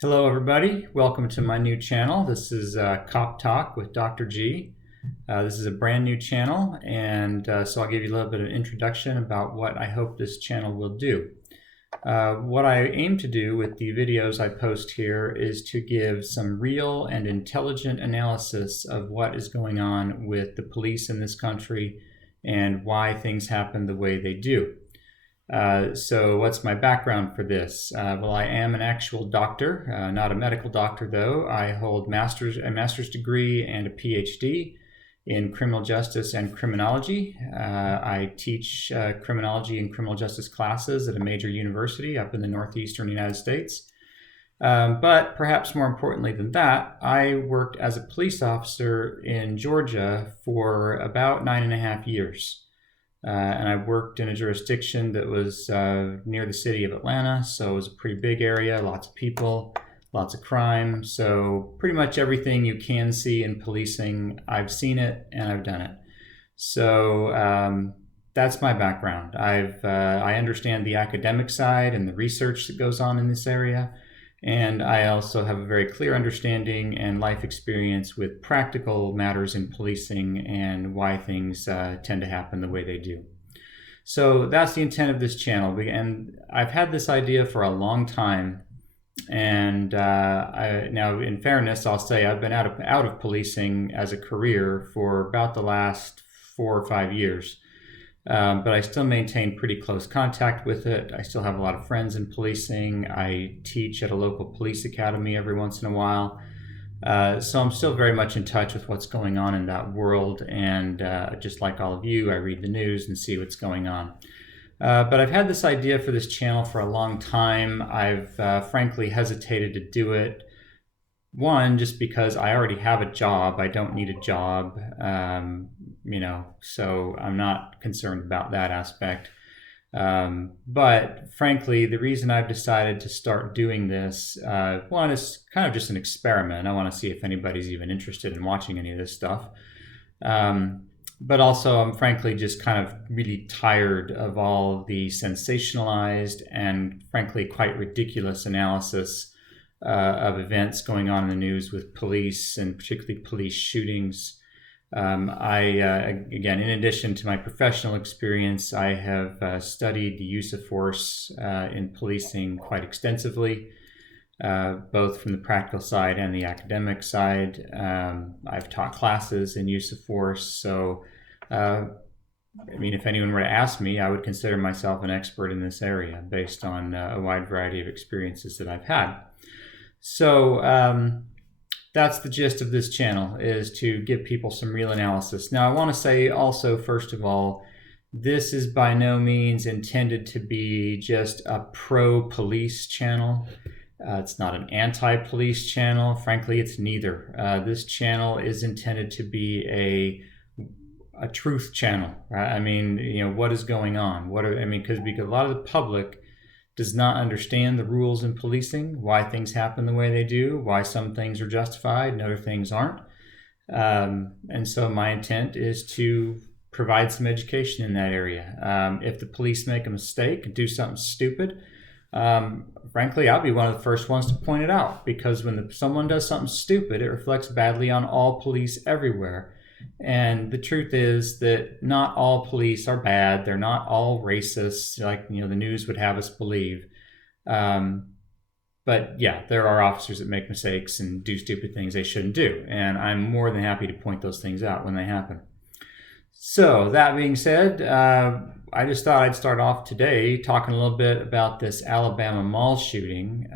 Hello, everybody. Welcome to my new channel. This is Cop Talk with Dr. G. This is a brand new channel, and so I'll give you a little bit of introduction about what I hope this channel will do. What I aim to do with the videos I post here is to give some real and intelligent analysis of what is going on with the police in this country and why things happen the way they do. So what's my background for this? Well, I am an actual doctor, not a medical doctor though. I hold a master's degree and a PhD in criminal justice and criminology. I teach criminology and criminal justice classes at a major university up in the northeastern United States. But perhaps more importantly than that, I worked as a police officer in Georgia for about 9.5 years. And I worked in a jurisdiction that was near the city of Atlanta, so it was a pretty big area, lots of people, lots of crime. So pretty much everything you can see in policing, I've seen it and I've done it. So that's my background. I understand the academic side and the research that goes on in this area. And I also have a very clear understanding and life experience with practical matters in policing and why things tend to happen the way they do. So that's the intent of this channel. And I've had this idea for a long time. And now, in fairness, I'll say I've been out of policing as a career for about the last 4 or 5 years. But I still maintain pretty close contact with it. I still have a lot of friends in policing. I teach at a local police academy every once in a while. So I'm still very much in touch with what's going on in that world. And just like all of you, I read the news and see what's going on. But I've had this idea for this channel for a long time. I've frankly hesitated to do it. One, just because I already have a job. I don't need a job. So I'm not concerned about that aspect. But frankly, the reason I've decided to start doing this, one is kind of just an experiment. I want to see if anybody's even interested in watching any of this stuff. But also I'm frankly just kind of really tired of all the sensationalized and frankly quite ridiculous analysis of events going on in the news with police and particularly police shootings. Again, in addition to my professional experience, I have studied the use of force in policing quite extensively, both from the practical side and the academic side. I've taught classes in use of force, so if anyone were to ask me, I would consider myself an expert in this area based on a wide variety of experiences that I've had. So that's the gist of this channel, is to give people some real analysis. Now, I want to say also, first of all, this is by no means intended to be just a pro-police channel. It's not an anti-police channel. Frankly, it's neither. This channel is intended to be a truth channel, right? What is going on? Because a lot of the public does not understand the rules in policing, why things happen the way they do, why some things are justified and other things aren't. And so my intent is to provide some education in that area. If the police make a mistake and do something stupid, frankly, I'll be one of the first ones to point it out, because when someone does something stupid, it reflects badly on all police everywhere. And the truth is that not all police are bad. They're not all racist, like the news would have us believe. But yeah, there are officers that make mistakes and do stupid things they shouldn't do. And I'm more than happy to point those things out when they happen. So that being said, I just thought I'd start off today talking a little bit about this Alabama mall shooting.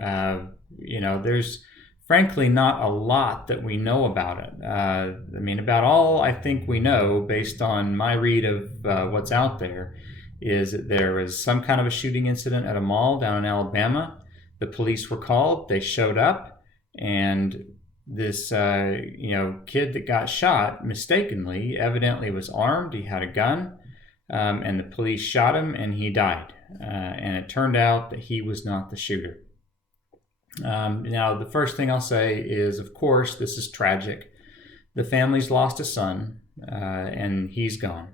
There's frankly not a lot that we know about it. About all I think we know, based on my read of what's out there, is that there was some kind of a shooting incident at a mall down in Alabama. The police were called, they showed up, and this kid that got shot mistakenly evidently was armed. He had a gun, and the police shot him and he died. And it turned out that he was not the shooter. Now, the first thing I'll say is, of course, this is tragic. The family's lost a son, and he's gone.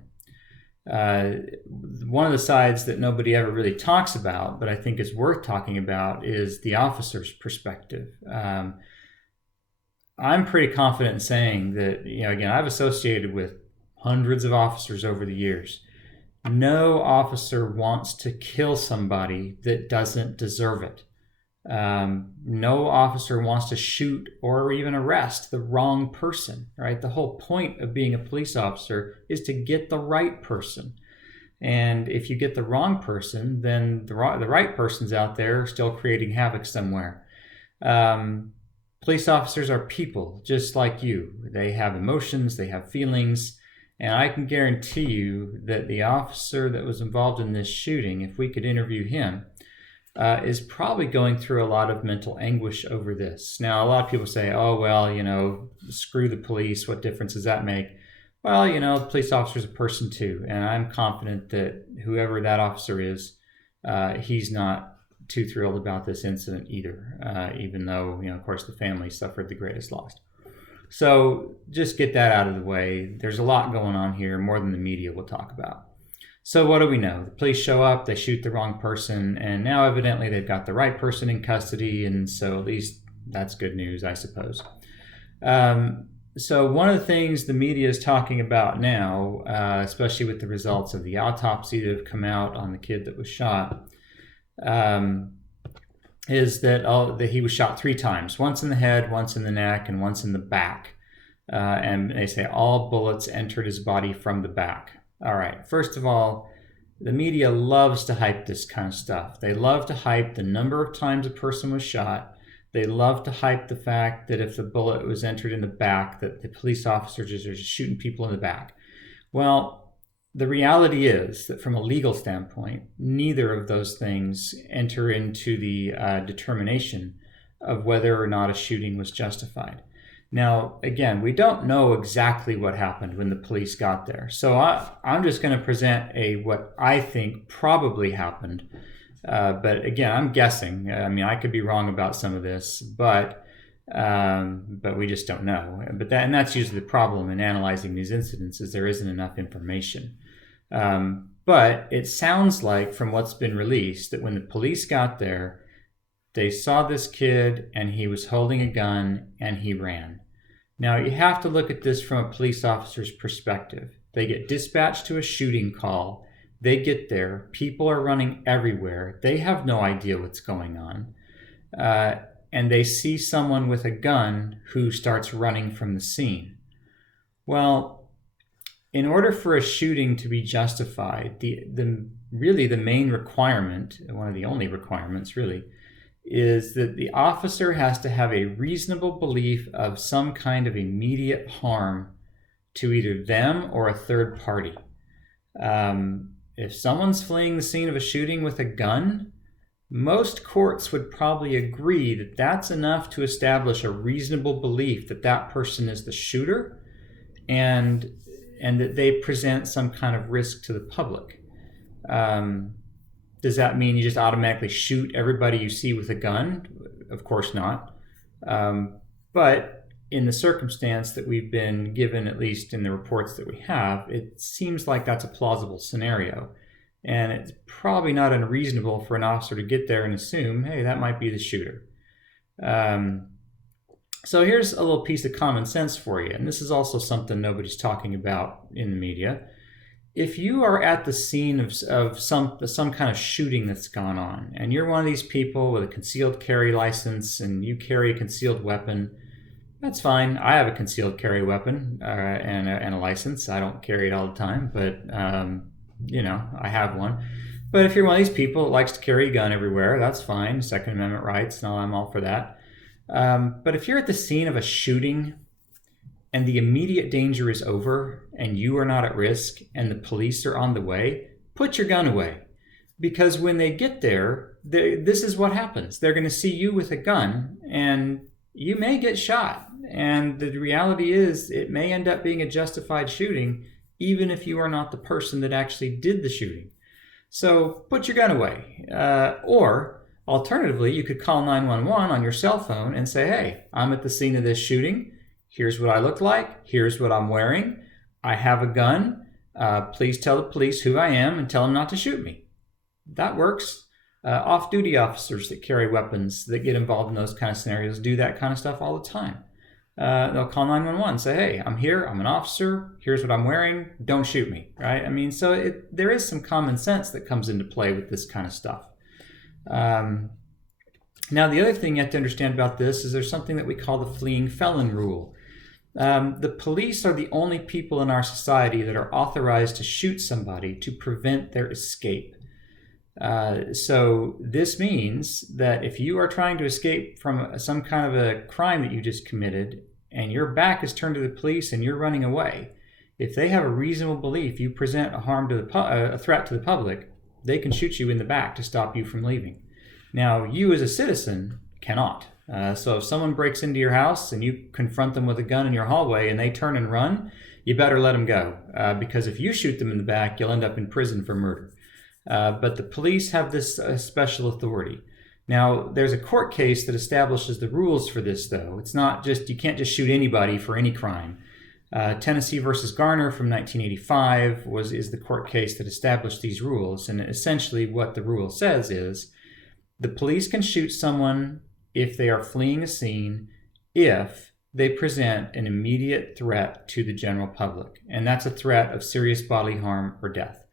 One of the sides that nobody ever really talks about, but I think is worth talking about, is the officer's perspective. I'm pretty confident in saying that, again, I've associated with hundreds of officers over the years. No officer wants to kill somebody that doesn't deserve it. No officer wants to shoot or even arrest the wrong person, right? The whole point of being a police officer is to get the right person. And if you get the wrong person, then the right person's out there still creating havoc somewhere. Police officers are people just like you. They have emotions, they have feelings, and I can guarantee you that the officer that was involved in this shooting, if we could interview him, is probably going through a lot of mental anguish over this. Now, a lot of people say, oh, well, screw the police. What difference does that make? Well, the police officer's a person too. And I'm confident that whoever that officer is, he's not too thrilled about this incident either, even though, of course, the family suffered the greatest loss. So just get that out of the way. There's a lot going on here, more than the media will talk about. So what do we know? The police show up, they shoot the wrong person, and now evidently they've got the right person in custody, and so at least that's good news, I suppose. So one of the things the media is talking about now, especially with the results of the autopsy that have come out on the kid that was shot, is that he was shot 3 times, once in the head, once in the neck, and once in the back. And they say all bullets entered his body from the back. All right, first of all, the media loves to hype this kind of stuff. They love to hype the number of times a person was shot. They love to hype the fact that if the bullet was entered in the back, that the police officers are just shooting people in the back. Well, the reality is that from a legal standpoint, neither of those things enter into the determination of whether or not a shooting was justified. Now, again, we don't know exactly what happened when the police got there. So I'm just going to present what I think probably happened. But again, I'm guessing. I mean, I could be wrong about some of this, but we just don't know. And that's usually the problem in analyzing these incidents, is there isn't enough information. But it sounds like from what's been released that when the police got there, they saw this kid and he was holding a gun and he ran. Now, you have to look at this from a police officer's perspective. They get dispatched to a shooting call. They get there. People are running everywhere. They have no idea what's going on. And they see someone with a gun who starts running from the scene. Well, in order for a shooting to be justified, the main requirement, one of the only requirements really, is that the officer has to have a reasonable belief of some kind of immediate harm to either them or a third party. If someone's fleeing the scene of a shooting with a gun, most courts would probably agree that that's enough to establish a reasonable belief that that person is the shooter and that they present some kind of risk to the public. Does that mean you just automatically shoot everybody you see with a gun? Of course not. But in the circumstance that we've been given, at least in the reports that we have, it seems like that's a plausible scenario. And it's probably not unreasonable for an officer to get there and assume, hey, that might be the shooter. So here's a little piece of common sense for you. And this is also something nobody's talking about in the media. If you are at the scene of some kind of shooting that's gone on, and you're one of these people with a concealed carry license and you carry a concealed weapon, that's fine. I have a concealed carry weapon and a license. I don't carry it all the time, but I have one. But if you're one of these people that likes to carry a gun everywhere, that's fine. Second Amendment rights, and I'm all for that. But if you're at the scene of a shooting and the immediate danger is over and you are not at risk and the police are on the way, put your gun away. Because when they get there, this is what happens. They're going to see you with a gun and you may get shot. And the reality is it may end up being a justified shooting, even if you are not the person that actually did the shooting. So put your gun away. Or alternatively, you could call 911 on your cell phone and say, hey, I'm at the scene of this shooting. Here's what I look like. Here's what I'm wearing. I have a gun. Please tell the police who I am and tell them not to shoot me. That works. Off-duty officers that carry weapons that get involved in those kind of scenarios do that kind of stuff all the time. They'll call 911, say, hey, I'm here, I'm an officer, here's what I'm wearing, don't shoot me, right? I mean, so there is some common sense that comes into play with this kind of stuff. Now, the other thing you have to understand about this is there's something that we call the fleeing felon rule. The police are the only people in our society that are authorized to shoot somebody to prevent their escape. So this means that if you are trying to escape from some kind of a crime that you just committed and your back is turned to the police and you're running away, if they have a reasonable belief you present a threat to the public, they can shoot you in the back to stop you from leaving. Now, you as a citizen cannot. So if someone breaks into your house and you confront them with a gun in your hallway and they turn and run, you better let them go. Because if you shoot them in the back, you'll end up in prison for murder. But the police have this special authority. Now, there's a court case that establishes the rules for this, though. It's not just, you can't just shoot anybody for any crime. Tennessee versus Garner from 1985 is the court case that established these rules. And essentially what the rule says is the police can shoot someone if they are fleeing a scene if they present an immediate threat to the general public. And that's a threat of serious bodily harm or death.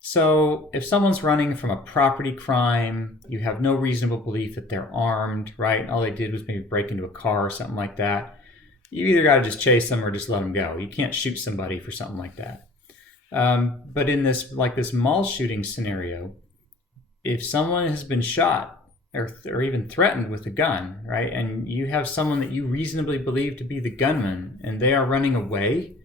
So if someone's running from a property crime, you have no reasonable belief that they're armed, right? All they did was maybe break into a car or something like that. You either got to just chase them or just let them go. You can't shoot somebody for something like that. But in this mall shooting scenario, if someone has been shot or even threatened with a gun, right, and you have someone that you reasonably believe to be the gunman and they are running away,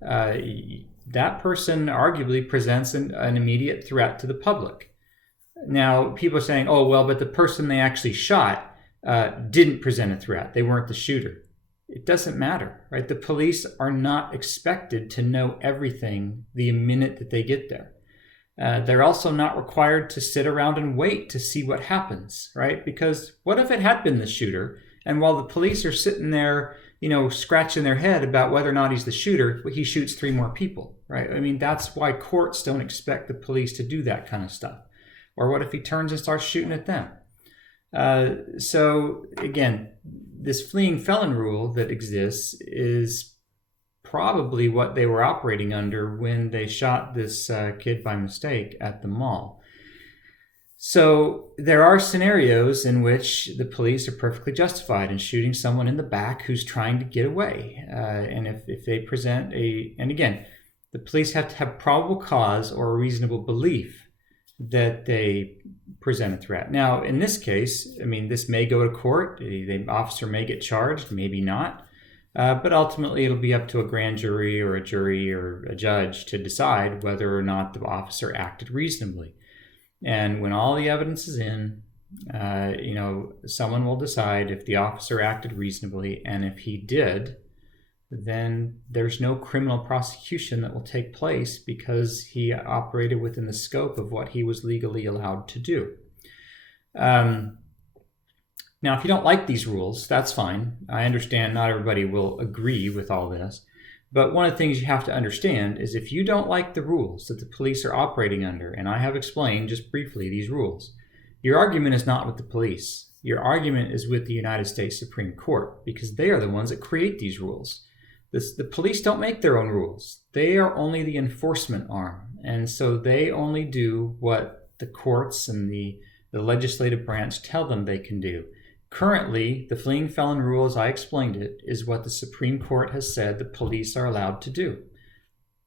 that person arguably presents an immediate threat to the public. Now, people are saying, oh, well, but the person they actually shot didn't present a threat. They weren't the shooter. It doesn't matter, right? The police are not expected to know everything the minute that they get there. They're also not required to sit around and wait to see what happens, right? Because what if it had been the shooter, and while the police are sitting there, scratching their head about whether or not he's the shooter, he shoots 3 more people, right? I mean, that's why courts don't expect the police to do that kind of stuff. Or what if he turns and starts shooting at them? So again, this fleeing felon rule that exists is probably what they were operating under when they shot this kid by mistake at the mall. So there are scenarios in which the police are perfectly justified in shooting someone in the back who's trying to get away. And if they present and again, the police have to have probable cause or a reasonable belief that they present a threat. Now, in this case, I mean, this may go to court. The officer may get charged, maybe not. But ultimately, it'll be up to a grand jury or a jury or a judge to decide whether or not the officer acted reasonably. And when all the evidence is in, someone will decide if the officer acted reasonably, and if he did, then there's no criminal prosecution that will take place because he operated within the scope of what he was legally allowed to do. Now, if you don't like these rules, that's fine. I understand not everybody will agree with all this. But one of the things you have to understand is if you don't like the rules that the police are operating under, and I have explained just briefly these rules, your argument is not with the police. Your argument is with the United States Supreme Court because they are the ones that create these rules. The police don't make their own rules. They are only the enforcement arm. And so they only do what the courts and the legislative branch tell them they can do. Currently, the fleeing felon rule, as I explained it, is what the Supreme Court has said the police are allowed to do.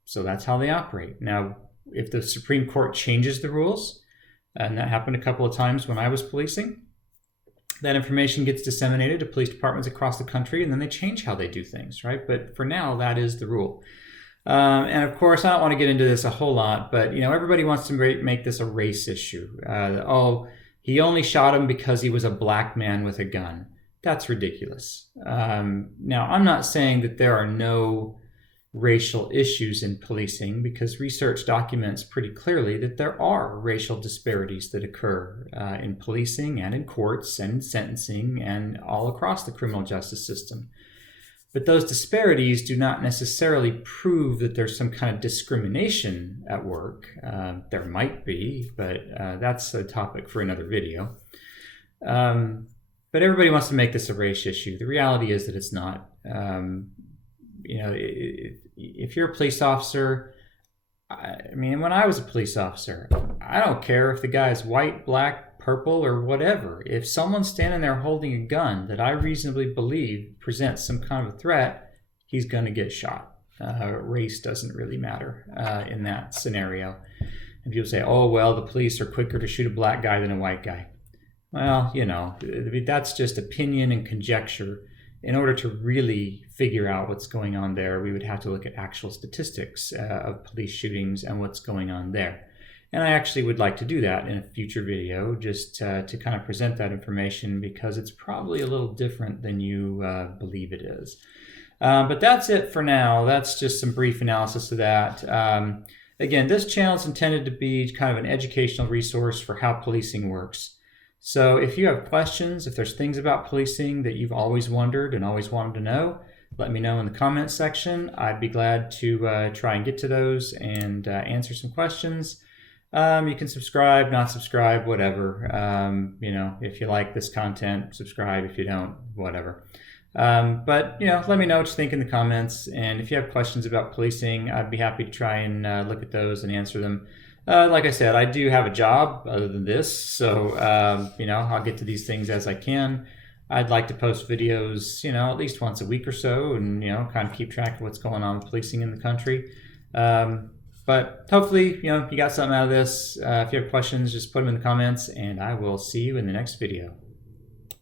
So that's how they operate. Now, if the Supreme Court changes the rules, and that happened a couple of times when I was policing, that information gets disseminated to police departments across the country, and then they change how they do things, right? But for now, that is the rule. And of course, I don't want to get into this a whole lot, but everybody wants to make this a race issue. He only shot him because he was a black man with a gun. That's ridiculous. Now, I'm not saying that there are no racial issues in policing because research documents pretty clearly that there are racial disparities that occur in policing and in courts and in sentencing and all across the criminal justice system. But those disparities do not necessarily prove that there's some kind of discrimination at work. There might be, but that's a topic for another video. But everybody wants to make this a race issue. The reality is that it's not. If you're a police officer, when I was a police officer, I don't care if the guy is white, black, purple, or whatever. If someone's standing there holding a gun that I reasonably believe presents some kind of a threat, he's going to get shot. Race doesn't really matter in that scenario. And people say, oh, well, the police are quicker to shoot a black guy than a white guy. Well, that's just opinion and conjecture. In order to really figure out what's going on there, we would have to look at actual statistics of police shootings and what's going on there. And I actually would like to do that in a future video, just to kind of present that information, because it's probably a little different than you believe it is. But that's it for now. That's just some brief analysis of that. Again, this channel is intended to be kind of an educational resource for how policing works. So if you have questions, if there's things about policing that you've always wondered and always wanted to know, let me know in the comments section. I'd be glad to try and get to those and answer some questions. You can subscribe, not subscribe, whatever. If you like this content, subscribe. If you don't, whatever. But let me know what you think in the comments. And if you have questions about policing, I'd be happy to try and look at those and answer them. Like I said, I do have a job other than this, so I'll get to these things as I can. I'd like to post videos, at least once a week or so, and kind of keep track of what's going on with policing in the country. But hopefully, you got something out of this. If you have questions, just put them in the comments, and I will see you in the next video.